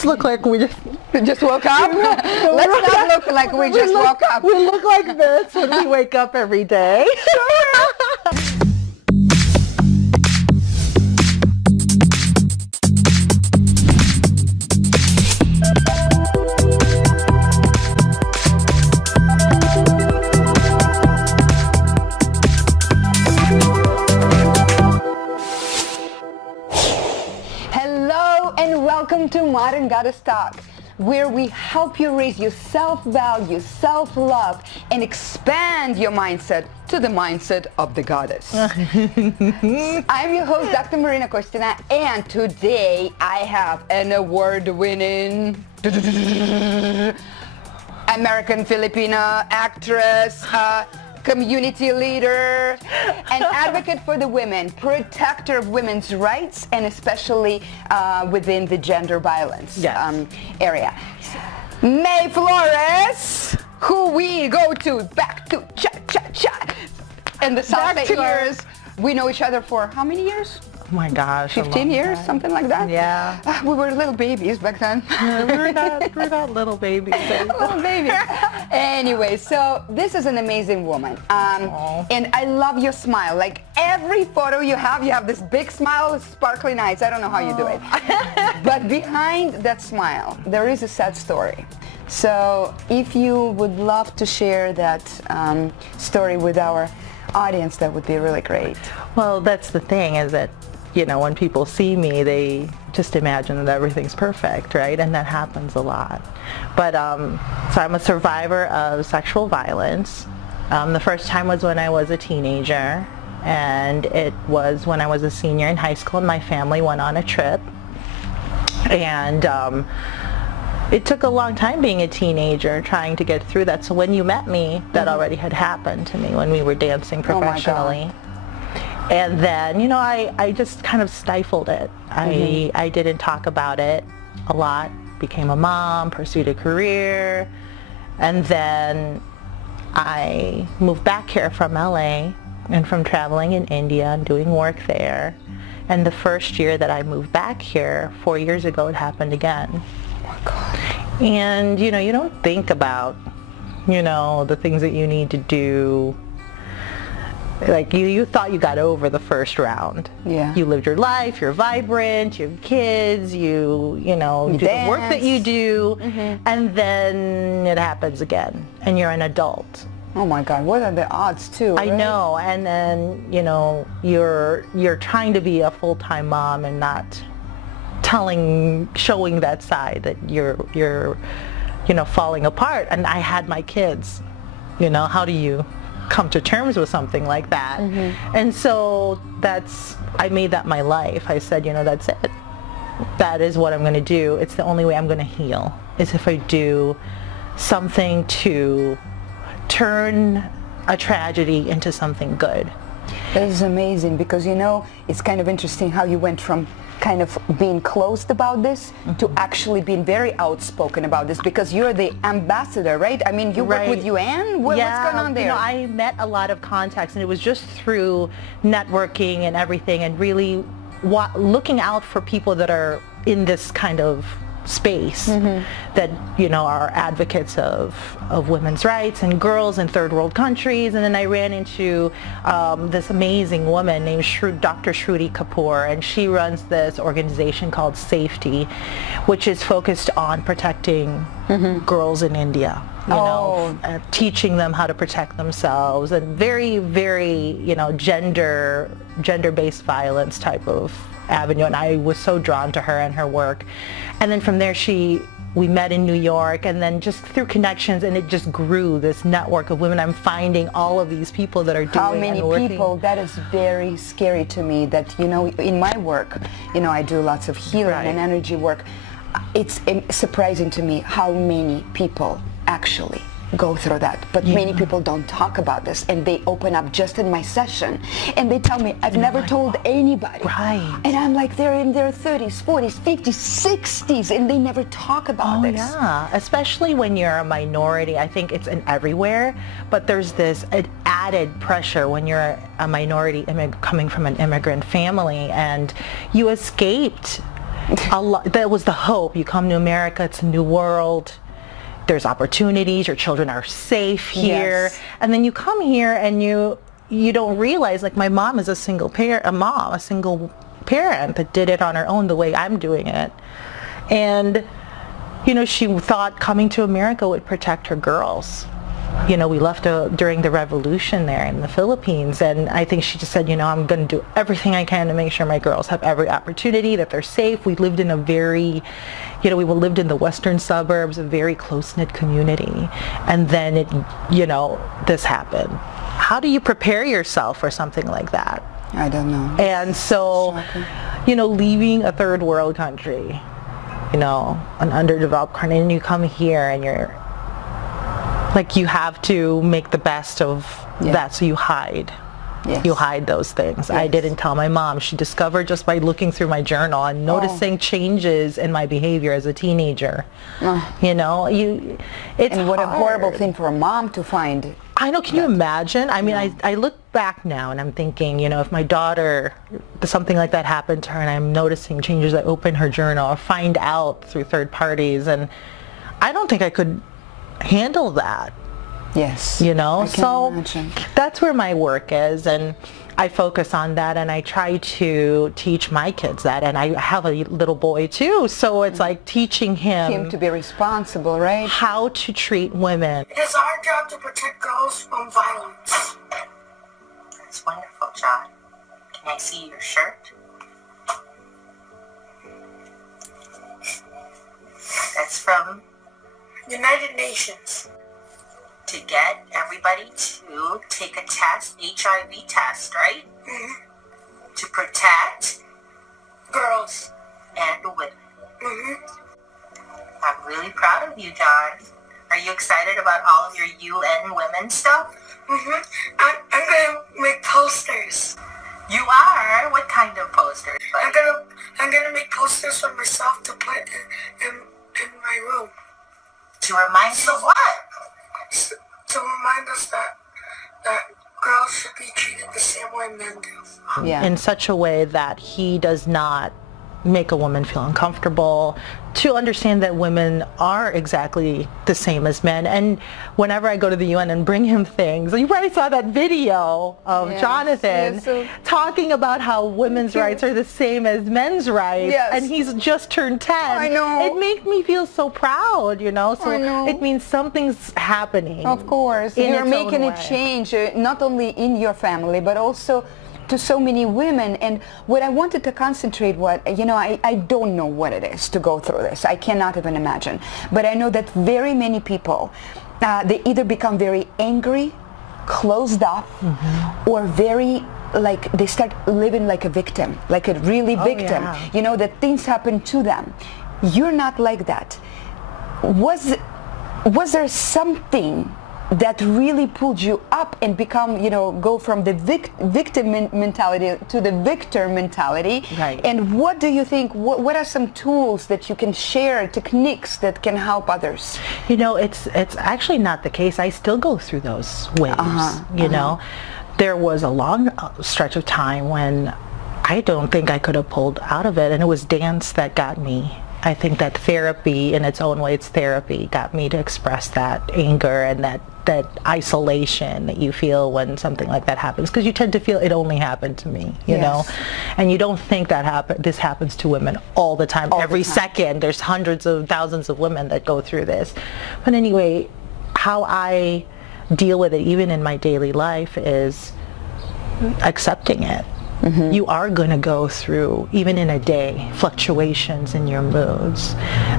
Let's look like we just woke up. Let's not look like we just woke up. We look like this when we wake up every day. Welcome to Modern Goddess Talk, where we help you raise your self-value, self-love, and expand your mindset to the mindset of the goddess. I'm your host, Dr. Marina Kostina, and today I have an award-winning American Filipina actress, community leader, an advocate for the women, protector of women's rights, and especially within the gender violence area. Mae Flores, who we go to back to cha-cha-cha. And the South Bay years, we know each other for how many years? Oh my gosh, 15 years, something like that? Yeah. We were little babies back then. we're not little babies. Little babies. Anyway, so this is an amazing woman. And I love your smile. Like every photo you have this big smile, sparkling eyes. I don't know how you do it. But behind that smile, there is a sad story. So if you would love to share that story with our audience, that would be really great. Well, that's the thing, is that you know, when people see me, they just imagine that everything's perfect, right? And that happens a lot. But so I'm a survivor of sexual violence. The first time was when I was a teenager, and it was when I was a senior in high school, and my family went on a trip. And it took a long time being a teenager, trying to get through that. So when you met me, that already had happened to me when we were dancing professionally. Oh my God. And then, you know, I just kind of stifled it. I didn't talk about it a lot. Became a mom, pursued a career, and then I moved back here from LA and from traveling in India and doing work there. And the first year that I moved back here, 4 years ago, it happened again. Oh my God. And, you know, you don't think about, you know, the things that you need to do. Like you thought you got over the first round. Yeah. You lived your life, you're vibrant, you have kids, you know, do the work that you do, and then it happens again, and you're an adult. Oh my God, what are the odds too? I know, and then, you know, you're trying to be a full-time mom and not showing that side that you're, you know, falling apart. And I had my kids, you know, how do you come to terms with something like that? And so I made that my life. I said, you know, that's it. That is what I'm going to do. It's the only way I'm going to heal, is if I do something to turn a tragedy into something good. That is amazing, because, you know, it's kind of interesting how you went from kind of being closed about this to actually being very outspoken about this, because you're the ambassador, right? I mean, you work with UN? What's going on there? You know, I met a lot of contacts, and it was just through networking and everything, and really looking out for people that are in this kind of space that, you know, are advocates of women's rights and girls in third world countries. And then I ran into this amazing woman named Dr. Shruti Kapoor, and she runs this organization called Safety, which is focused on protecting girls in India. You know, teaching them how to protect themselves, and very, very, you know, gender-based violence type of avenue. And I was so drawn to her and her work. And then from there we met in New York, and then just through connections, and it just grew, this network of women. I'm finding all of these people that are doing how many people? That is very scary to me, that, you know, in my work, you know, I do lots of healing and energy work. It's surprising to me how many people actually go through that, but many people don't talk about this, and they open up just in my session, and they tell me, I've never told anybody. Right. And I'm like, they're in their 30s, 40s, 50s, 60s, and they never talk about this. Yeah, especially when you're a minority. I think it's everywhere, but there's this added pressure when you're a minority coming from an immigrant family, and you escaped That was the hope. You come to America, it's a new world. There's opportunities. Your children are safe here. Yes. And then you come here and you don't realize, like, my mom is a single parent that did it on her own the way I'm doing it. And, you know, she thought coming to America would protect her girls. You know, we left during the revolution there in the Philippines, and I think she just said, you know, I'm going to do everything I can to make sure my girls have every opportunity, that they're safe. We lived in a very, you know, we lived in the western suburbs, a very close-knit community, and then you know, this happened. How do you prepare yourself for something like that? I don't know. And so, you know, leaving a third world country, you know, an underdeveloped country, and you come here and you're like, you have to make the best of that, so you hide. Yes. You hide those things. Yes. I didn't tell my mom. She discovered just by looking through my journal and noticing changes in my behavior as a teenager. You know, it's and what hard. a horrible thing for a mom to find. I know, can you imagine? I mean, I look back now and I'm thinking, you know, if my daughter, something like that happened to her and I'm noticing changes, I open her journal or find out through third parties, and I don't think I could handle that. Yes. You know, so imagine. That's where my work is, and I focus on that, and I try to teach my kids that, and I have a little boy too, so it's like teaching him to be responsible, right? How to treat women. It is our job to protect girls from violence. That's wonderful, John. Can I see your shirt? That's from United Nations. To get everybody to take a test, HIV test, right? Mm-hmm. To protect girls and women. Mm-hmm. I'm really proud of you, John. Are you excited about all of your UN women stuff? Mm-hmm. I'm gonna make posters. You are? What kind of posters? I'm gonna make posters for myself to put in my room. To remind you of what? To remind us that girls should be treated the same way men do. Yeah. In such a way that he does not make a woman feel uncomfortable, to understand that women are exactly the same as men. And whenever I go to the UN and bring him things, you probably saw that video of Jonathan talking about how women's rights are the same as men's rights, and he's just turned 10. I know. It makes me feel so proud, you know, so I know. It means something's happening. Of course. You're making a change, not only in your family, but also to so many women. And what I wanted to concentrate, you know, I don't know what it is to go through this. I cannot even imagine. But I know that very many people, they either become very angry, closed off, or very, like, they start living like a victim, like a really victim. You know, that things happen to them. You're not like that. Was there something that really pulled you up and become, you know, go from the victim mentality to the victor mentality? Right. And what do you think, what are some tools that you can share, techniques that can help others? You know, it's actually not the case. I still go through those waves, you know. There was a long stretch of time when I don't think I could have pulled out of it, and it was dance that got me. I think that therapy, in its own way, it's therapy, got me to express that anger and that isolation that you feel when something like that happens, because you tend to feel it only happened to me, you know, and you don't think that this happens to women all the time, every second. There's hundreds of thousands of women that go through this. But anyway, how I deal with it, even in my daily life, is accepting it. You are going to go through, even in a day, fluctuations in your moods.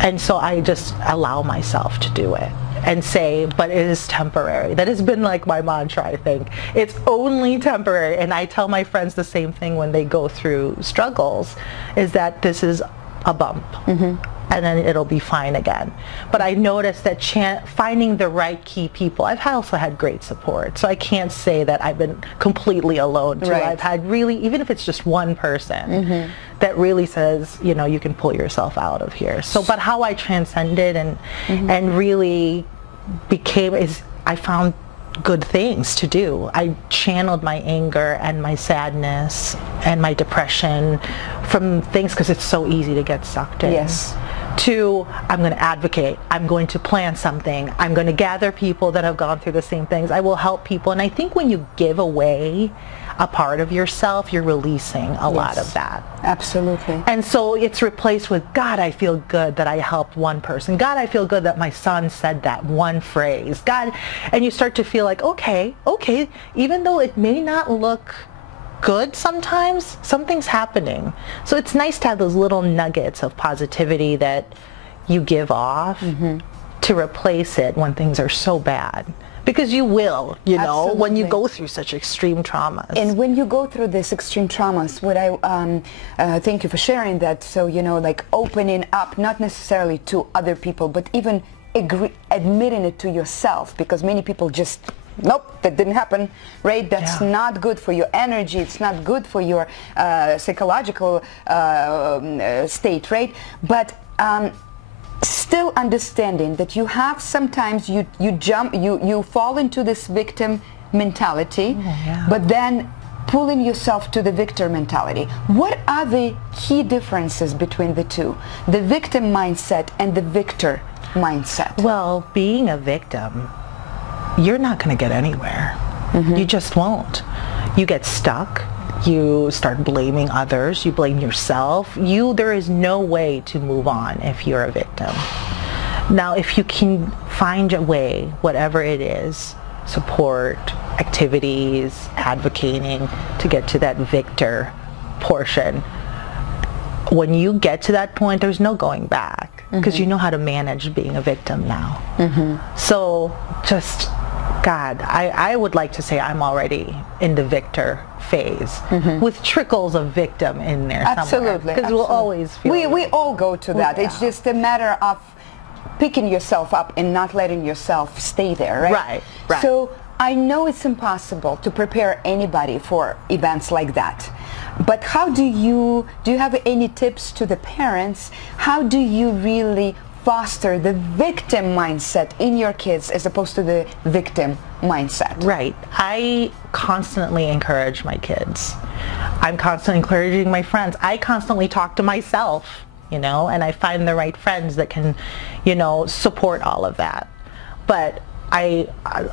And so I just allow myself to do it and say, but it is temporary. That has been like my mantra, I think. It's only temporary. And I tell my friends the same thing when they go through struggles, is that this is a bump. And then it'll be fine again. But I noticed that finding the right key people, I've also had great support, so I can't say that I've been completely alone too. I've had really, even if it's just one person that really says, you know, you can pull yourself out of here. So, but how I transcended and really became, I found good things to do. I channeled my anger and my sadness and my depression from things, because it's so easy to get sucked in. Yes. To, I'm going to advocate, I'm going to plan something, I'm going to gather people that have gone through the same things, I will help people. And I think when you give away a part of yourself, you're releasing a lot of that. Absolutely. And so it's replaced with, God, I feel good that I helped one person. God, I feel good that my son said that one phrase. God, and you start to feel like, okay, even though it may not look good sometimes, something's happening. So it's nice to have those little nuggets of positivity that you give off to replace it when things are so bad. Because you will, you know, when you go through such extreme traumas. And when you go through these extreme traumas, what I thank you for sharing that. So, you know, like opening up, not necessarily to other people, but even admitting it to yourself, because many people just, nope, that didn't happen, right? That's not good for your energy. It's not good for your psychological state, right? But still understanding that you have sometimes you fall into this victim mentality, but then pulling yourself to the victor mentality. What are the key differences between the two, the victim mindset and the victor mindset? Well, being a victim, you're not going to get anywhere. You just won't. You get stuck. You start blaming others, you blame yourself. There is no way to move on if you're a victim. Now, if you can find a way, whatever it is, support, activities, advocating, to get to that victor portion, when you get to that point, there's no going back, because you know how to manage being a victim now. So just, God, I would like to say I'm already in the victor phase, with trickles of victim in there somewhere. Absolutely. Because we'll always feel we all go to that. It's just a matter of picking yourself up and not letting yourself stay there, right? Right. So I know it's impossible to prepare anybody for events like that. But how do you have any tips to the parents? How do you really foster the victim mindset in your kids as opposed to the victim mindset? Right. I constantly encourage my kids. I'm constantly encouraging my friends. I constantly talk to myself, you know, and I find the right friends that can, you know, support all of that. But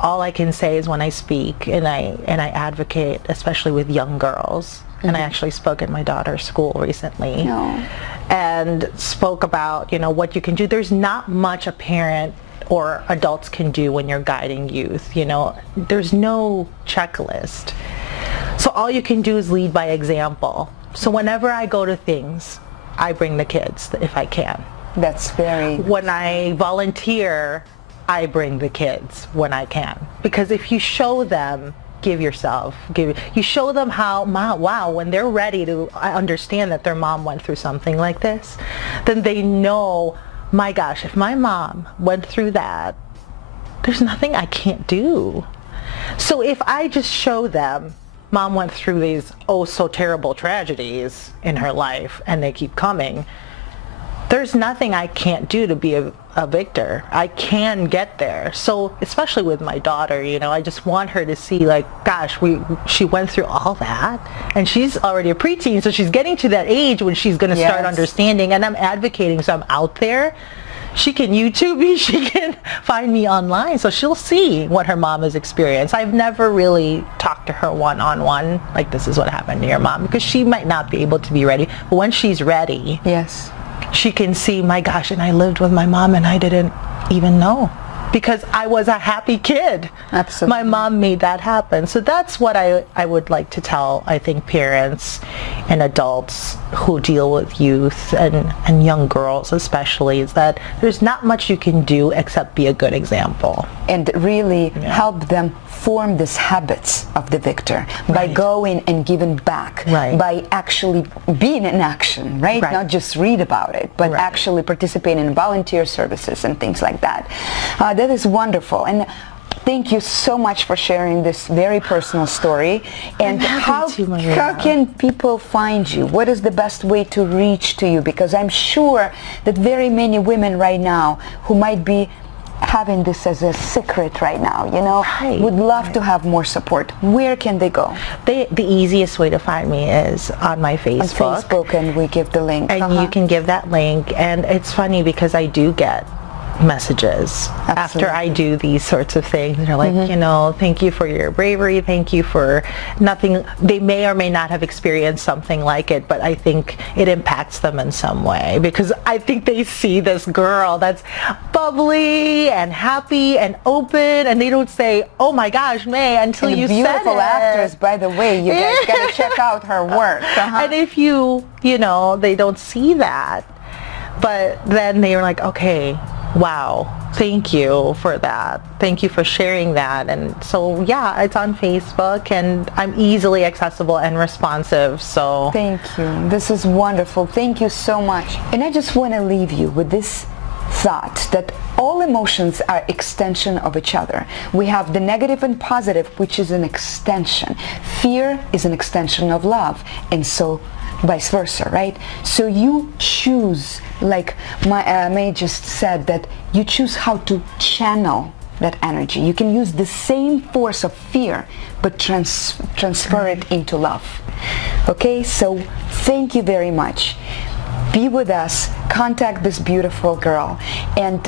all I can say is when I speak and I advocate, especially with young girls, and I actually spoke at my daughter's school recently. And spoke about, you know, what you can do. There's not much a parent or adults can do when you're guiding youth, you know. There's no checklist. So all you can do is lead by example. So whenever I go to things, I bring the kids if I can. That's very... When I volunteer, I bring the kids when I can. Because if you show them, you show them how, wow, when they're ready to understand that their mom went through something like this, then they know, my gosh, if my mom went through that, there's nothing I can't do. So if I just show them, mom went through these oh so terrible tragedies in her life and they keep coming, there's nothing I can't do to be a victor. I can get there. So especially with my daughter, you know, I just want her to see, like, gosh, she went through all that, and she's already a preteen, so she's getting to that age when she's going to start understanding, and I'm advocating, so I'm out there. She can YouTube me, she can find me online, so she'll see what her mom has experienced. I've never really talked to her one-on-one, like, this is what happened to your mom, because she might not be able to be ready, but when she's ready, she can see, my gosh, and I lived with my mom and I didn't even know, because I was a happy kid. Absolutely. My mom made that happen. So that's what I would like to tell, I think, parents and adults who deal with youth and young girls especially, is that there's not much you can do except be a good example. And really help them form these habits of the victor by going and giving back, by actually being in action, not just read about it, but actually participating in volunteer services and things like that. That is wonderful. And thank you so much for sharing this very personal story. And how can people find you? What is the best way to reach to you? Because I'm sure that very many women right now who might be having this as a secret right now, you know, Right, would love to have more support, where can they go? The easiest way to find me is on my On Facebook. Facebook, and we give the link. And you can give that link. And it's funny because I do get messages after I do these sorts of things. They're like, you know, thank you for your bravery, thank you for nothing. They may or may not have experienced something like it, but I think it impacts them in some way, because I think they see this girl that's bubbly and happy and open, and they don't say, oh my gosh, Mae, until And you a beautiful said it. actress, by the way. You guys gotta check out her work. And if you know, they don't see that, but then they're like, okay, wow, thank you for that. Thank you for sharing that. And so, yeah, it's on Facebook, and I'm easily accessible and responsive. So Thank you. This is wonderful. Thank you so much. And I just want to leave you with this thought that all emotions are extension of each other. We have the negative and positive, which is an extension. Fear is an extension of love, and so vice versa, right? So you choose, like Mae just said, that you choose how to channel that energy. You can use the same force of fear, but transfer it into love. Okay, so thank you very much. Be with us, contact this beautiful girl, and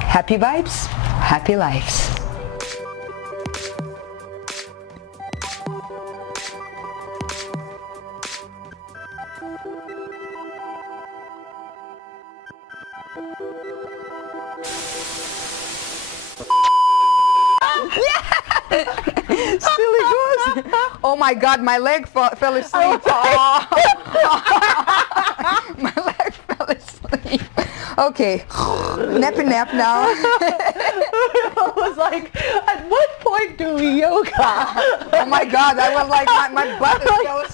happy vibes, happy lives. Silly goose. Oh my God, my leg fell asleep. My leg fell asleep. Okay, nappy nap now. I was like, at what point do we yoga? Oh my God, I was like, my butt is so